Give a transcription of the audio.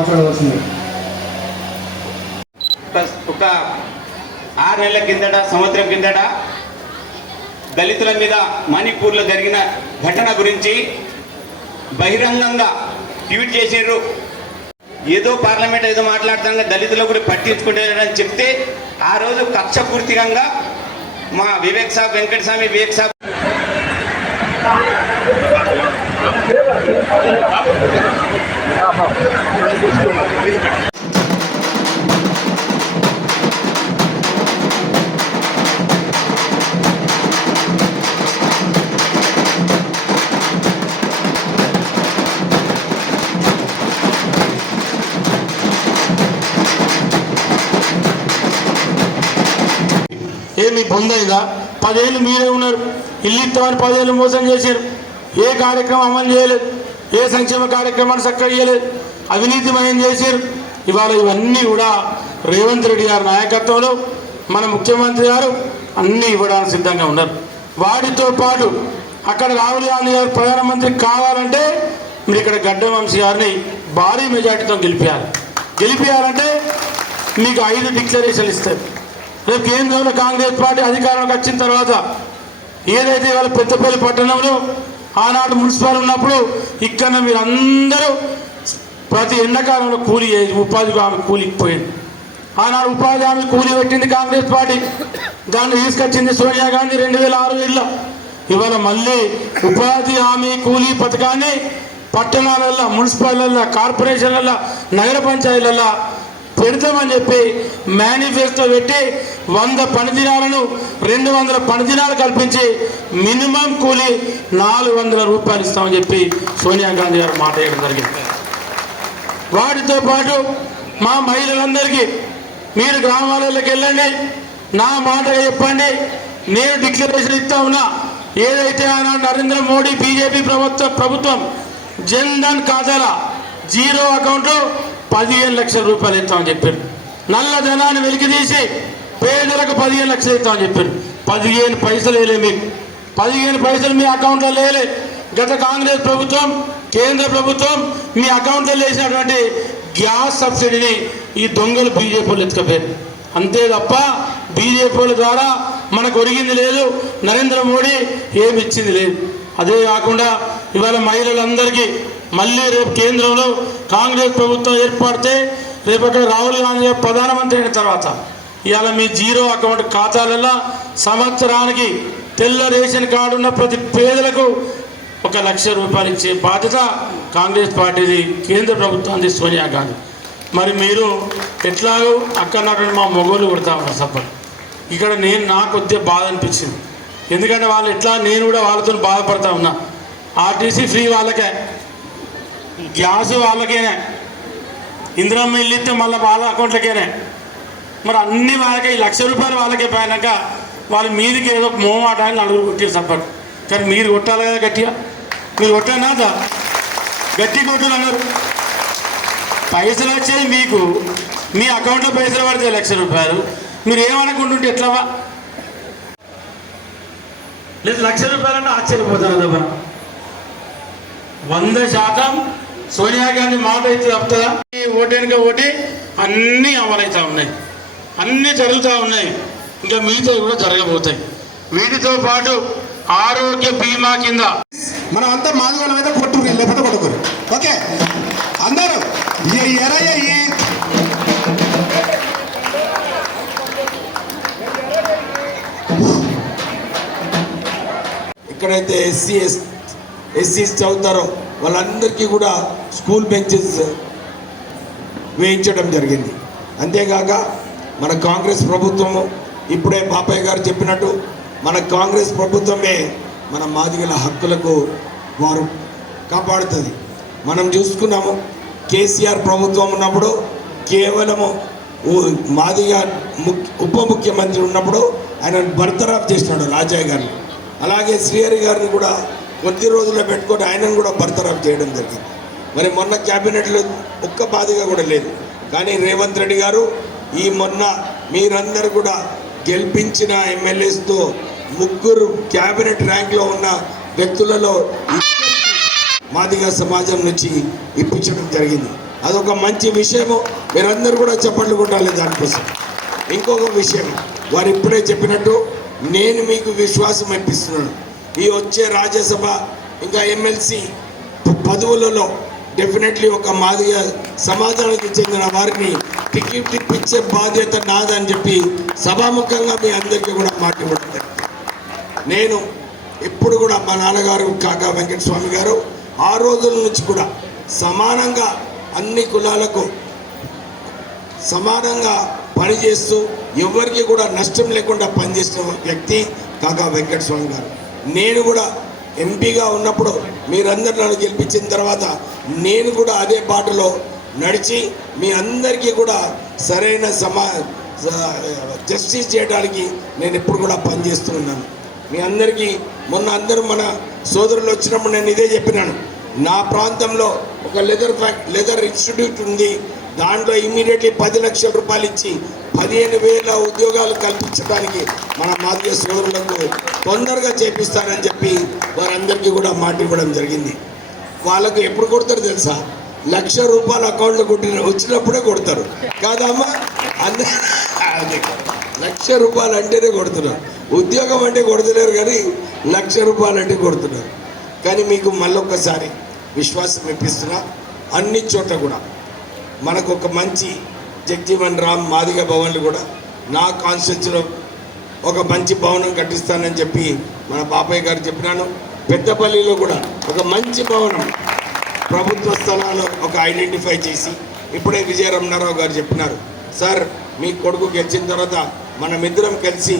ఒక 6 నెలల కిందట సంవత్సరం కిందట దళితుల మీద మణిపూర్లో జరిగిన ఘటన గురించి బహిరంగంగా ట్వీట్ చేసారు. ఏదో పార్లమెంట్ ఏదో మాట్లాడుతాగా దళితుల గురించి పట్టించుకుంటారని చెప్తే ఆ రోజు కక్షపూర్తికంగా మా వివేక్ సాబ్ వెంకటస్వామి వివేక్ సాబ్ ఏమి పొందైందా? 10 ఏళ్ళు మీరే ఉన్నారు. ఇల్లు ఇస్తామని 10 ఏళ్ళు మోసం చేశారు. ఏ కార్యక్రమం అమలు చేయలేదు. ఏ సంక్షేమ కార్యక్రమాన్ని చక్కగా చేయలేదు. అవినీతిమయం చేశారు. ఇవాళ ఇవన్నీ కూడా రేవంత్ రెడ్డి గారి నాయకత్వంలో మన ముఖ్యమంత్రి గారు అన్నీ ఇవ్వడానికి సిద్ధంగా ఉన్నారు. వాటితో పాటు అక్కడ రాహుల్ గాంధీ గారు ప్రధానమంత్రి కావాలంటే మీరు ఇక్కడ గడ్డ వంశీ గారిని భారీ మెజార్టీతో గెలిపియాలంటే మీకు 5 డిక్లరేషన్లు ఇస్తారు. రేపు కేంద్రంలో కాంగ్రెస్ పార్టీ అధికారంలోకి వచ్చిన తర్వాత ఏదైతే ఇవాళ పెద్దపల్లి పట్టణంలో ఆనాడు మున్సిపల్ ఉన్నప్పుడు ఇక్కడ మీరు అందరూ ప్రతి ఎండాకాలంలో కూలీ ఉపాధి హామీ కూలిపోయింది. ఆనాడు ఉపాధి హామీ కూలీ పెట్టింది కాంగ్రెస్ పార్టీ. దాన్ని తీసుకొచ్చింది సోనియా గాంధీ 2006లో. ఇవాళ మళ్ళీ ఉపాధి హామీ కూలీ పథకాన్ని పట్టణాలల్లో మున్సిపాలల్లో కార్పొరేషన్లలో నగర పంచాయతీలలో పెడతామని చెప్పి మేనిఫెస్టో పెట్టి 100 పని దినాలను 200 పని దినాలు కల్పించి మినిమం కూలీ 400 రూపాయలు ఇస్తామని చెప్పి సోనియా గాంధీ గారు మాట వేయడం జరిగింది. వాటితో పాటు మా మహిళలందరికీ మీరు గ్రామాలలోకి వెళ్ళండి, నా మాటగా చెప్పండి, నేను డిక్లరేషన్ ఇస్తా ఉన్నా. ఏదైతే ఆనాడు నరేంద్ర మోడీ బీజేపీ ప్రభుత్వం జన్ధన్ ఖాతాల 0 అకౌంట్ 15 లక్షల రూపాయలు ఇస్తామని చెప్పారు. నల్లధనాన్ని వెలికితీసి పేదలకు 15 లక్షలు ఇస్తామని చెప్పారు. 15 పైసలు వేయలే మీకు. 15 పైసలు మీ అకౌంట్లో లేలే. గత కాంగ్రెస్ ప్రభుత్వం కేంద్ర ప్రభుత్వం మీ అకౌంట్లో వేసినటువంటి గ్యాస్ సబ్సిడీని ఈ దొంగలు బీజేపీ వాళ్ళు ఎత్తుకపోయారు. అంతే తప్ప బీజేపీ ద్వారా మనకు ఒరిగింది లేదు. నరేంద్ర మోడీ ఏమి ఇచ్చింది లేదు. అదే కాకుండా ఇవాళ మహిళలందరికీ మళ్ళీ రేపు కేంద్రంలో కాంగ్రెస్ ప్రభుత్వం ఏర్పడితే రేపు అక్కడ రాహుల్ గాంధీ ప్రధానమంత్రి అయిన తర్వాత ఇవాళ మీ 0 అకౌంట్ ఖాతాలలో సంవత్సరానికి తెల్ల రేషన్ కార్డు ఉన్న ప్రతి పేదలకు 1 లక్ష రూపాయలు ఇచ్చే బాధ్యత కాంగ్రెస్ పార్టీది, కేంద్ర ప్రభుత్వాన్ని సోనియా గాంధీ. మరి మీరు ఎట్లాగో అక్కడ మా మొగోళ్ళు కొడతా ఉన్నారు సపోర్ట్. ఇక్కడ నాకు కొద్దిగా బాధ అనిపించింది. ఎందుకంటే వాళ్ళు ఎట్లా నేను కూడా వాళ్ళతో బాధపడతా ఉన్నా. ఆర్టీసీ ఫ్రీ వాళ్ళకే, గ్యాస్ వాళ్ళకేనే, ఇందిరమ్మ ఇల్లు ఇస్తే మళ్ళీ వాళ్ళ అకౌంట్లకేనే. మరి అన్ని వాళ్ళకే 1 లక్ష రూపాయలు వాళ్ళకే పోయినాక వాళ్ళు మీదికి ఏదో మోమాట అని నలుగురు కొట్టారు సపోర్ట్. కానీ మీరు కొట్టాలి కదా గట్టిగా. మీరు కొట్టానా గట్టి కొట్టాలి అన్నారు. పైసలు వచ్చాయి మీకు, మీ అకౌంట్లో పైసలు పడితే 1 లక్ష రూపాయలు. మీరు ఏమనుకుంటుంటే ఎట్లవా లేదు 1 లక్ష రూపాయలు అంటే ఆశ్చర్యపోతాను కదా. 100% సోనియా గాంధీ మాట అయితే తప్పుతుందా? ఓటేనుక ఓటి అన్నీ అమలవుతూ ఉన్నాయి, అన్నీ జరుగుతూ ఉన్నాయి. ఇంకా మిగతా కూడా జరగబోతాయి. వీటితో పాటు ఆరోగ్య బీమా కింద మనం అంతా మాదిగోళ్ళ మీద కొట్టుకుని లేకపోతే కొట్టుకుని ఓకే అందరూ ఎక్కడైతే ఎస్సీస్ చదువుతారో వాళ్ళందరికీ కూడా స్కూల్ బెంచెస్ వేయించడం జరిగింది. అంతేకాక మన కాంగ్రెస్ ప్రభుత్వము ఇప్పుడే బాపయ్య గారు చెప్పినట్టు మన కాంగ్రెస్ ప్రభుత్వమే మన మాదిగల హక్కులకు వారు కాపాడుతుంది. మనం చూసుకున్నాము కేసీఆర్ ప్రభుత్వం ఉన్నప్పుడు కేవలము మాదిగ ఉప ముఖ్యమంత్రి ఉన్నప్పుడు ఆయన బర్తరాఫ్ చేసినాడు రాజయ్య గారిని. అలాగే శ్రీహరి గారిని కూడా కొద్ది రోజుల్లో పెట్టుకొని ఆయనను కూడా బర్తరాఫ్ చేయడం జరిగింది. మరి మొన్న క్యాబినెట్లో ఒక్క బాధగా కూడా లేదు. కానీ రేవంత్ రెడ్డి గారు ఈ మొన్న మీరందరూ కూడా గెలిపించిన ఎమ్మెల్యేస్తో 3 క్యాబినెట్ ర్యాంక్లో ఉన్న వ్యక్తులలో మాదిగ సమాజం నుంచి ఇప్పించడం జరిగింది. అదొక మంచి విషయము. మీరందరూ కూడా చప్పట్లు కొట్టాలి దానికోసం. ఇంకొక విషయం, వారు ఇప్పుడే చెప్పినట్టు నేను మీకు విశ్వాసం ఇప్పిస్తున్నాను. ఈ వచ్చే రాజ్యసభ ఇంకా ఎమ్మెల్సీ పదవులలో డెఫినెట్లీ ఒక మాదిగ సమాజానికి చెందిన వారిని టికెట్ ఇప్పించే బాధ్యత నాదని చెప్పి సభాముఖంగా మీ అందరికీ కూడా మాట్లాడుతుంది. నేను ఎప్పుడు కూడా మా నాన్నగారు కాకా వెంకటస్వామి గారు ఆ రోజుల నుంచి కూడా సమానంగా అన్ని కులాలకు సమానంగా పనిచేస్తూ ఎవరికి కూడా నష్టం లేకుండా పనిచేసిన వ్యక్తి కాకా వెంకటస్వామి గారు. నేను కూడా ఎంపీగా ఉన్నప్పుడు మీరందరూ నన్ను గెలిపించిన తర్వాత నేను కూడా అదే బాటలో నడిచి మీ అందరికీ కూడా సరైన జస్టిస్ చేయడానికి నేను ఎప్పుడు కూడా పనిచేస్తున్నాను. మీ అందరికీ మొన్న అందరూ మన సోదరులు వచ్చినప్పుడు నేను ఇదే చెప్పినాను. నా ప్రాంతంలో ఒక లెదర్ ఇన్స్టిట్యూట్ ఉంది. దాంట్లో ఇమ్మీడియట్లీ 10 లక్షల రూపాయలు ఇచ్చి 15,000 ఉద్యోగాలు కల్పించడానికి మన మాదిగ సోదరులకు తొందరగా చేపిస్తానని చెప్పి వారందరికీ కూడా మాట ఇవ్వడం జరిగింది. వాళ్ళకు ఎప్పుడు కొడతారు తెలుసా? 1,00,000 రూపాయలు అకౌంట్లో వచ్చినప్పుడే కొడతారు కాదమ్మా. అదే 1,00,000 రూపాయలు అంటేనే కొడుతున్నారు. ఉద్యోగం అంటే కొడుతున్నారు కానీ 1,00,000 రూపాయలు అంటే కొడుతున్నారు. కానీ మీకు మళ్ళొక్కసారి విశ్వాసం ఇప్పిస్తున్నా, అన్ని చోట్ల కూడా మనకు ఒక మంచి జగ్జీవన్ రామ్ మాదిగ భవన్లు కూడా నా కాన్స్టిట్యూన్సీలో ఒక మంచి భవనం కట్టిస్తానని చెప్పి మన బాబాయ్ గారు చెప్పినాను. పెద్దపల్లిలో కూడా ఒక మంచి భవనం ప్రభుత్వ స్థలాల్లో ఒక ఐడెంటిఫై చేసి ఇప్పుడే విజయ రమణారావు గారు చెప్పినారు, సార్ మీ కొడుకు గెలిచిన తర్వాత మనమిద్దరం కలిసి